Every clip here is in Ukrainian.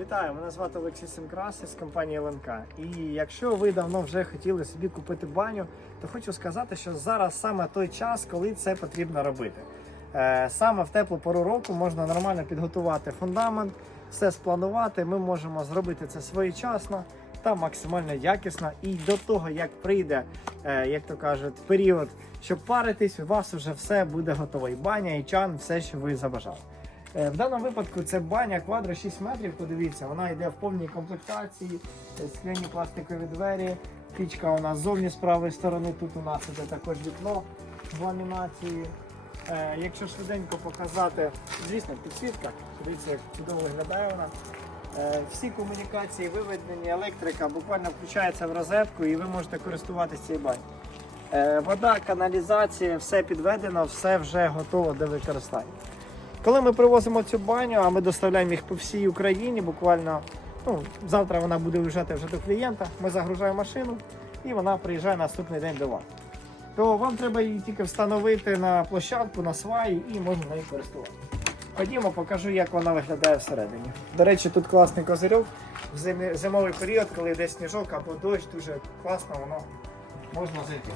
Вітаю, мене звати Олексій Семкрас із компанії ЛНК. І якщо ви давно вже хотіли собі купити баню, то хочу сказати, що зараз саме той час, коли це потрібно робити. Е, Саме в теплу пору року можна нормально підготувати фундамент, все спланувати. Ми можемо зробити це своєчасно та максимально якісно. І до того, як прийде, е, як то кажуть, період, щоб паритись, у вас вже все буде готово. І баня, і чан, все, що ви забажали. Е, В даному випадку це баня квадро 6 метрів. Подивіться, вона йде в повній комплектації, е, скляні пластикові двері. Пічка у нас зовні з правої сторони. Тут у нас іде також вікно в ламінації. Е, якщо швиденько показати, звісно, підсвітка. Дивіться, як чудово виглядає вона. Всі комунікації виведені, електрика буквально включається в розетку і ви можете користуватися цією банею. Е, вода, каналізація, все підведено, все вже готово до використання. Коли ми привозимо цю баню, а ми доставляємо їх по всій Україні, буквально ну, завтра вона буде виїжджати вже до клієнта, ми загружаємо машину і вона приїжджає наступний день до вас. То вам треба її тільки встановити на площадку, на сваї і можна нею користуватися. Ходімо, покажу, як вона виглядає всередині. До речі, тут класний козирьок. В зимовий період, коли йде сніжок або дощ, дуже класно, воно можна зайти.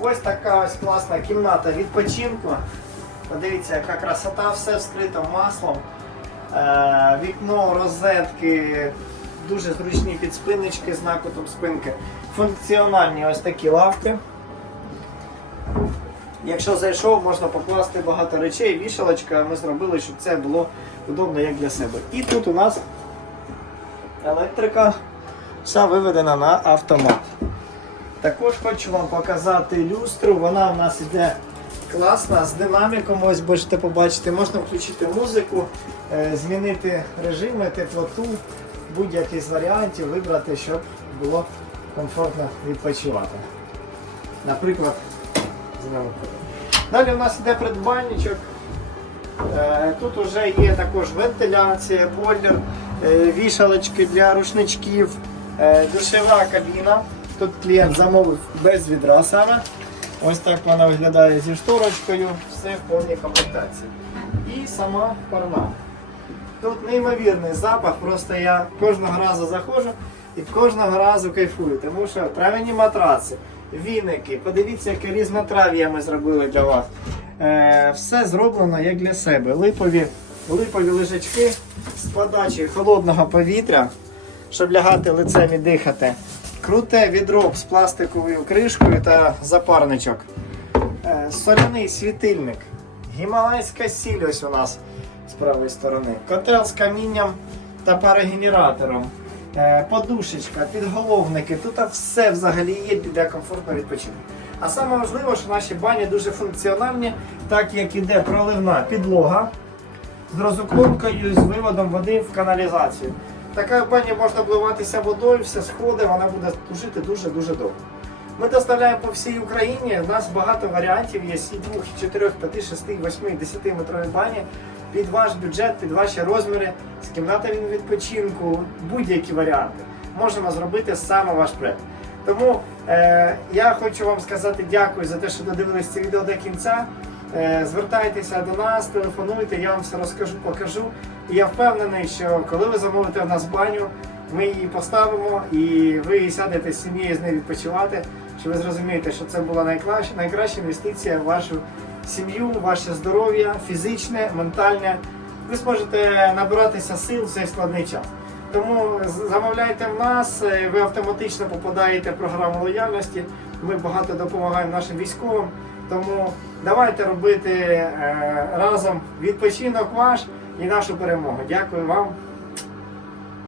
Ось така ось класна кімната відпочинку. Подивіться, яка красота, все вскрито маслом. Е, вікно, розетки, дуже зручні підспиночки з накутом спинки. Функціональні ось такі лавки. Якщо зайшов, можна покласти багато речей, вішалочка ми зробили, щоб це було удобно як для себе. І тут у нас електрика вся виведена на автомат. Також хочу вам показати люстру. Вона у нас іде класна, з динаміком. Ось можете побачити. Можна включити музику, е, змінити режими, теплоту, будь-який з варіантів вибрати, щоб було комфортно відпочивати. Наприклад, з нами. Далі у нас іде придбанничок. Е, Тут вже є також вентиляція, бойлер, е, вішалочки для рушничків, душева кабіна. Тут клієнт замовив без відра саме. Ось так вона виглядає зі шторочкою, все в повній комплектації. І сама парна. Тут неймовірний запах, просто я кожного разу заходжу і кожного разу кайфую, тому що трав'яні матраци, віники, подивіться, яке різнотрав'я ми зробили для вас. Е, все зроблено як для себе. Липові, липові лежачки з подачі холодного повітря, щоб лягати лицем і дихати. Круте відро з пластиковою кришкою та запарничок. Е, соляний світильник. Гімалайська сіль ось у нас з правої сторони. Котел з камінням та парогенератором. Е, Подушечка, підголовники. Тут все взагалі є для комфортного відпочинку. А саме важливо, що наші бані дуже функціональні, так як іде проливна підлога з розуклонкою з виводом води в каналізацію. Така баня можна обливатися водою, все сходить, вона буде служити дуже-дуже довго. Ми доставляємо по всій Україні. У нас багато варіантів є і 2, і 4, 5, 6, 8, 10 метрові бані під ваш бюджет, під ваші розміри, з кімнатами відпочинку, будь-які варіанти. Можемо зробити саме ваш проект. Тому е, я хочу вам сказати дякую за те, що додивились це відео до кінця. Е, звертайтеся до нас, телефонуйте, я вам все розкажу, покажу. І я впевнений, що коли ви замовите в нас баню, ми її поставимо і ви сядете з сім'єю з нею відпочивати. Що ви зрозумієте, що це була найкраща, найкраща інвестиція в вашу сім'ю, ваше здоров'я, фізичне, ментальне. Ви зможете набиратися сил в цей складний час. Тому замовляйте в нас, е, ви автоматично попадаєте в програму лояльності. Ми багато допомагаємо нашим військовим. Тому давайте робити е, разом відпочинок ваш і нашу перемогу. Дякую вам.